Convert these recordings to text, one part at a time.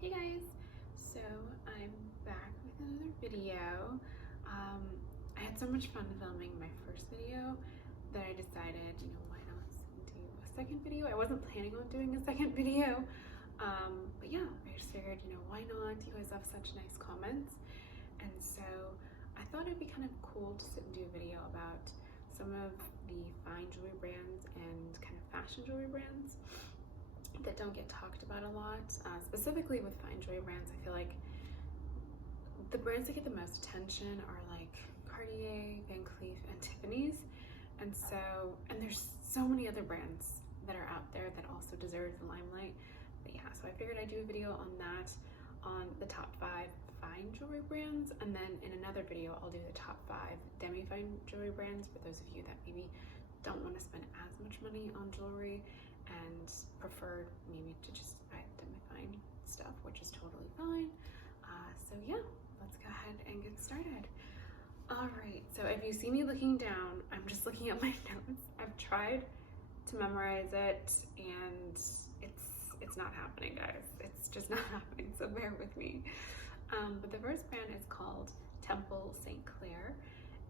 Hey guys, so I'm back with another video. I had so much fun filming my first video that I decided, why not do a second video? I wasn't planning on doing a second video, but yeah, I just figured, why not? You guys have such nice comments, and so I thought it'd be kind of cool to sit and do a video about some of the fine jewelry brands and kind of fashion jewelry brands that don't get talked about a lot. Specifically with fine jewelry brands, I feel like the brands that get the most attention are like Cartier, Van Cleef, and Tiffany's. And there's so many other brands that are out there that also deserve the limelight. But yeah, so I figured I'd do a video on that, on the top 5 fine jewelry brands, and then in another video I'll do the top 5 demi-fine jewelry brands for those of you that maybe don't want to spend as much money on jewelry and prefer maybe to just buy demi-fine stuff, which is totally fine. So yeah, let's go ahead and get started. All right, so if you see me looking down, I'm just looking at my notes. I've tried to memorize it and it's not happening, guys. It's just not happening, so bear with me. But the first brand is called Temple St. Clare,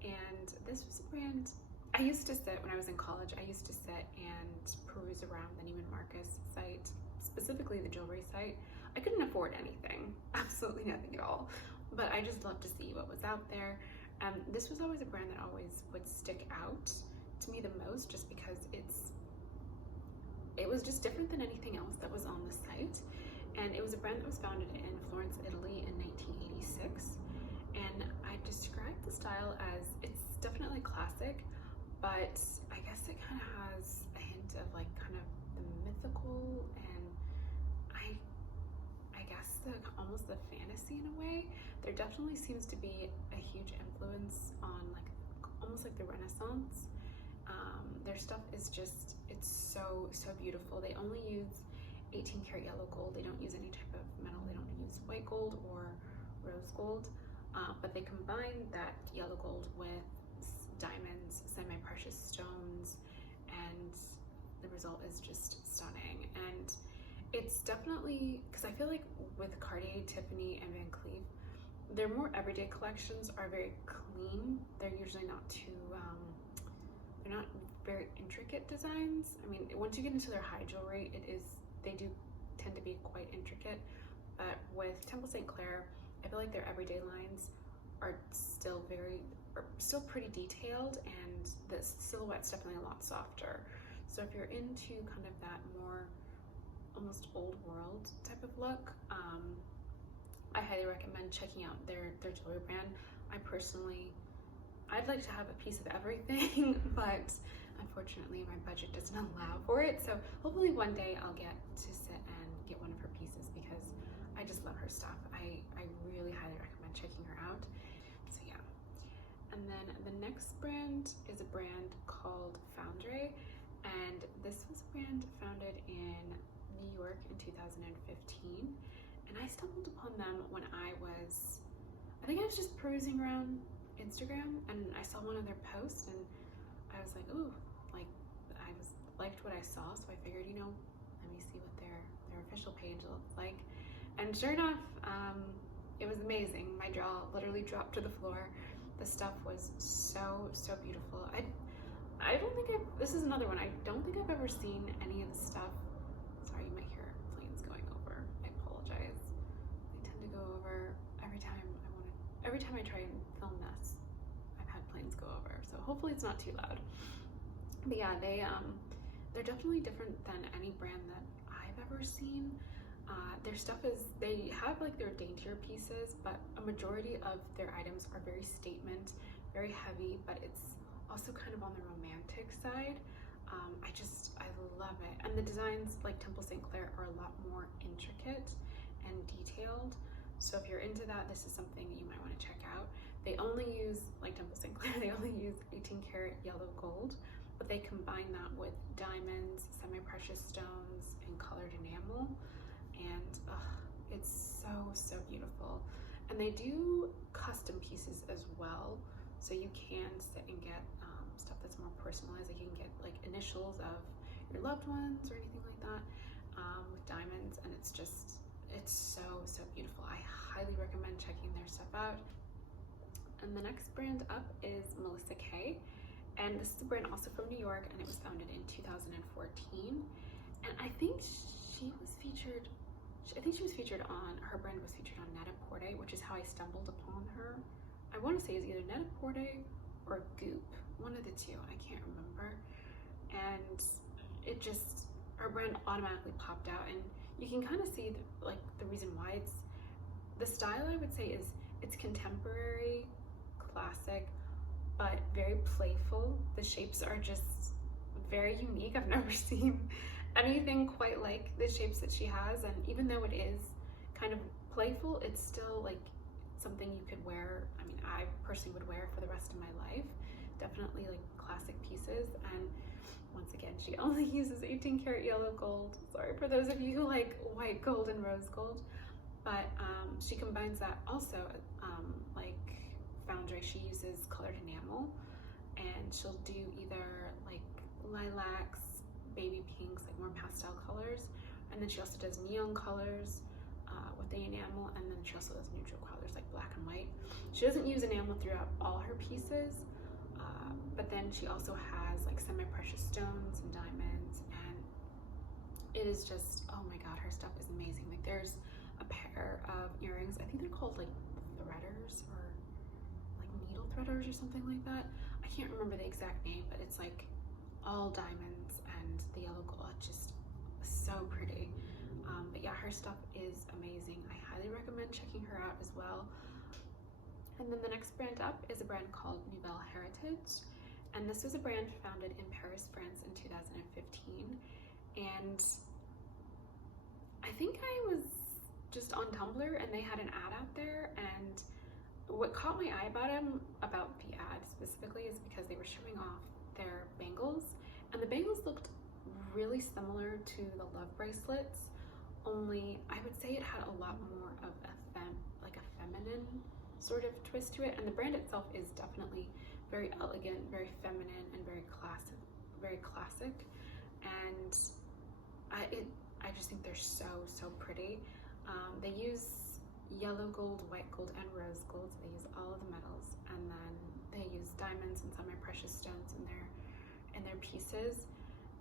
and this was a brand I used to sit, when I was in college, I used to sit and peruse around the Neiman Marcus site, specifically the jewelry site. I couldn't afford anything, absolutely nothing at all, but I just loved to see what was out there. This was always a brand that always would stick out to me the most, just because it was just different than anything else that was on the site. And it was a brand that was founded in Florence, Italy in 1986. And I described the style as, it's definitely classic, but I guess it kind of has a hint of like kind of the mythical and I guess almost the fantasy in a way. There definitely seems to be a huge influence on like almost like the Renaissance. Their stuff is just, it's so beautiful. They only use 18 karat yellow gold. They don't use any type of metal. They don't use white gold or rose gold, but they combine that yellow gold with diamonds, semi-precious stones, and the result is just stunning. And it's definitely, because I feel like with Cartier, Tiffany, and Van Cleef, their more everyday collections are very clean. They're usually not too, they're not very intricate designs. I mean, once you get into their high jewelry, they do tend to be quite intricate. But with Temple St. Clare, I feel like their everyday lines are still pretty detailed, and the silhouette's definitely a lot softer. So if you're into kind of that more almost old world type of look, I highly recommend checking out their jewelry brand. I'd like to have a piece of everything, but unfortunately my budget doesn't allow for it. So hopefully one day I'll get to sit and get one of her pieces, because I just love her stuff. I really highly recommend checking her out. So yeah. And then the next brand is a brand called Foundry, and this was a brand founded in New York in 2015. And I stumbled upon them when I think I was just perusing around Instagram, and I saw one of their posts, and I was like, ooh, like liked what I saw, so I figured, let me see what their official page looks like. And sure enough, it was amazing. My jaw literally dropped to the floor. The stuff was so beautiful. I don't think this is another one. I don't think I've ever seen any of the stuff. Sorry, you might hear planes going over. I apologize. They tend to go over every time I try and film this. I've had planes go over, so hopefully it's not too loud. But yeah, they're definitely different than any brand that I've ever seen. Their stuff they have like their daintier pieces, but a majority of their items are very statement, very heavy, but it's also kind of on the romantic side. I love it. And the designs, like Temple St. Clare, are a lot more intricate and detailed. So if you're into that, this is something you might want to check out. They only use, like Temple St. Clare, they only use 18 karat yellow gold, but they combine that with diamonds, semi-precious stones, and colored enamel. And it's so beautiful. And they do custom pieces as well, so you can sit and get stuff that's more personalized. Like you can get like initials of your loved ones or anything like that, with diamonds, and it's it's so beautiful. I highly recommend checking their stuff out. And the next brand up is Melissa K, and this is a brand also from New York, and it was founded in 2014. And I think she was featured on, her brand was featured on Net-a-Porter, which is how I stumbled upon her. I want to say it's either Net-a-Porter or Goop, one of the two, I can't remember. And it just, her brand automatically popped out, and you can kind of see the reason why. It's the style, I would say, is it's contemporary, classic, but very playful. The shapes are just very unique. I've never seen anything quite like the shapes that she has, and even though it is kind of playful, it's still like something you could wear. I mean, I personally would wear for the rest of my life. Definitely like classic pieces. And once again, she only uses 18 karat yellow gold. Sorry for those of you who like white gold and rose gold, but she combines that also. Like Foundry, she uses colored enamel, and she'll do either like lilacs, baby pinks, like more pastel colors, and then she also does neon colors with the enamel, and then she also does neutral colors like black and white. She doesn't use enamel throughout all her pieces, but then she also has like semi-precious stones and diamonds, and it is just, oh my god, her stuff is amazing. Like there's a pair of earrings, I think they're called like threaders or like needle threaders or something like that. I can't remember the exact name, but it's like all diamonds and the yellow gold. Just so pretty. But yeah, her stuff is amazing. I highly recommend checking her out as well. And then the next brand up is a brand called Noel Heritage, and this was a brand founded in Paris, France in 2015. And I think I was just on Tumblr and they had an ad out there, and what caught my eye about the ad specifically is because they were showing off their bangles, and the bangles looked really similar to the love bracelets, only I would say it had a lot more of a feminine sort of twist to it. And the brand itself is definitely very elegant, very feminine, and very classic. And I just think they're so pretty. They use yellow gold, white gold, and rose gold. So they use all of the metals, and then they use diamonds and semi-precious stones in their pieces.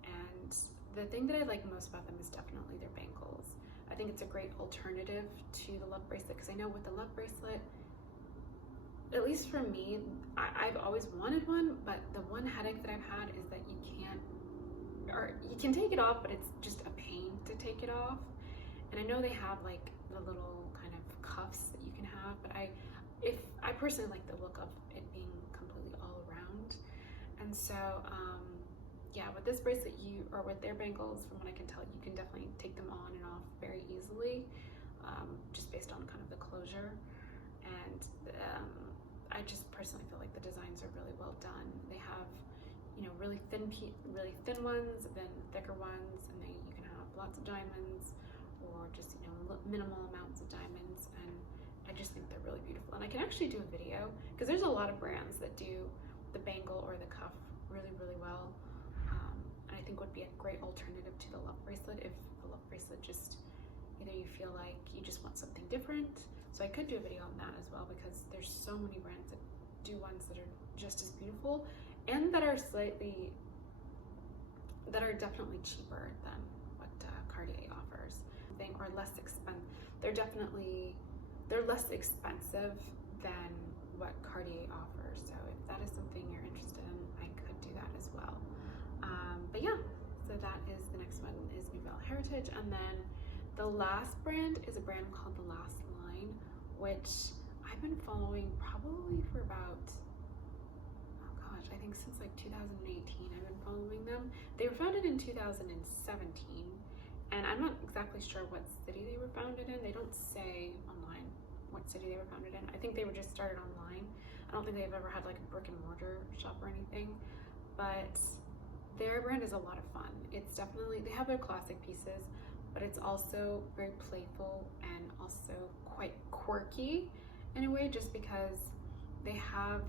And the thing that I like most about them is definitely their bangles. I think it's a great alternative to the love bracelet, because I know with the love bracelet, at least for me, I've always wanted one, but the one headache that I've had is that you can take it off, but it's just a pain to take it off. And I know they have like the little kind of cuffs that you can have, but I personally like the look of it being completely all around. And so yeah, with this bracelet, or with their bangles, from what I can tell, you can definitely take them on and off very easily, just based on kind of the closure. And I just personally feel like the designs are really well done. They have, really thin ones, then thicker ones, and then you can have lots of diamonds, or just minimal amounts of diamonds. And I just think they're really beautiful. And I can actually do a video, because there's a lot of brands that do the bangle or the cuff really well. And I think would be a great alternative to the love bracelet if the love bracelet just, you feel like you just want something different. So I could do a video on that as well, because there's so many brands that do ones that are just as beautiful, and that are definitely cheaper than what Cartier offers, or less expensive. They're less expensive than what Cartier offers. So if that is something you're interested in, I could do that as well. But yeah, so that is the next one, is Noel Heritage. And then the last brand is a brand called The Last Line, which I've been following probably for about, oh gosh, I think since like 2018 I've been following them. They were founded in 2017, and I'm not exactly sure what city they were founded in. They don't say online what city they were founded in. I think they were just started online. I don't think they've ever had like a brick and mortar shop or anything, but their brand is a lot of fun. It's definitely, they have their classic pieces, but it's also very playful and also quite quirky in a way, just because they have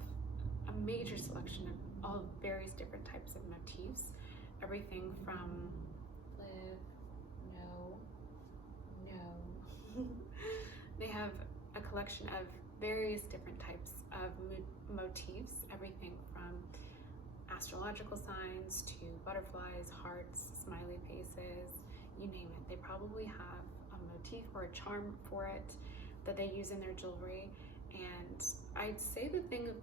a major selection of all various different types of motifs. Everything from collection of various different types of motifs, everything from astrological signs to butterflies, hearts, smiley faces, you name it. They probably have a motif or a charm for it that they use in their jewelry. And I'd say the thing that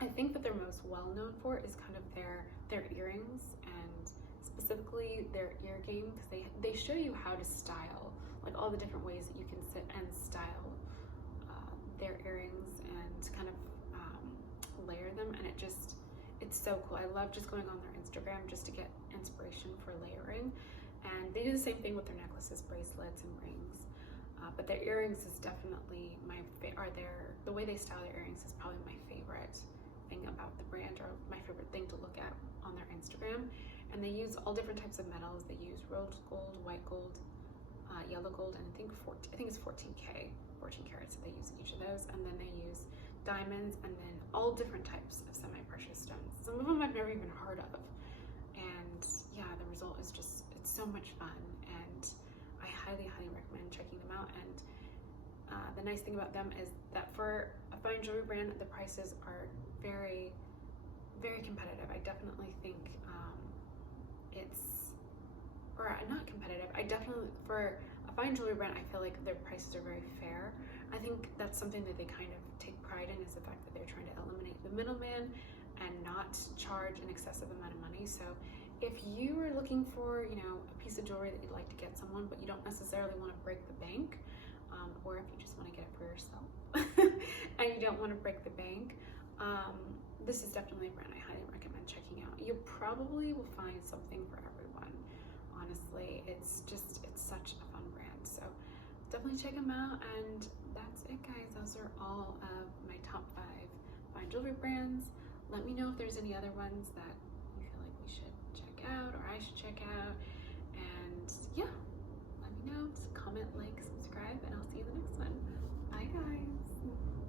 I think that they're most well known for is kind of their earrings, and specifically their ear game, because they show you how to style, like all the different ways that you can sit and style their earrings and kind of layer them, and it's so cool. I love just going on their Instagram just to get inspiration for layering. And they do the same thing with their necklaces, bracelets, and rings. But their earrings is definitely the way they style their earrings is probably my favorite thing about the brand, or my favorite thing to look at on their Instagram. And they use all different types of metals. They use rose gold, white gold, yellow gold, and I think it's 14 carats that they use in each of those. And then they use diamonds, and then all different types of semi-precious stones. Some of them I've never even heard of. And yeah, the result is just, it's so much fun, and I highly recommend checking them out. And the nice thing about them is that for a fine jewelry brand, the prices are very competitive. I definitely think not competitive. I definitely, for a fine jewelry brand, I feel like their prices are very fair. I think that's something that they kind of take pride in, is the fact that they're trying to eliminate the middleman and not charge an excessive amount of money. So if you are looking for, a piece of jewelry that you'd like to get someone, but you don't necessarily want to break the bank, or if you just want to get it for yourself and you don't want to break the bank, this is definitely a brand I highly recommend checking out. You probably will find something for everyone. Honestly, it's such a fun brand. So definitely check them out. And that's it, guys. Those are all of my top 5 fine jewelry brands. Let me know if there's any other ones that you feel like we should check out, or I should check out. And yeah, let me know. Just comment, like, subscribe, and I'll see you in the next one. Bye, guys.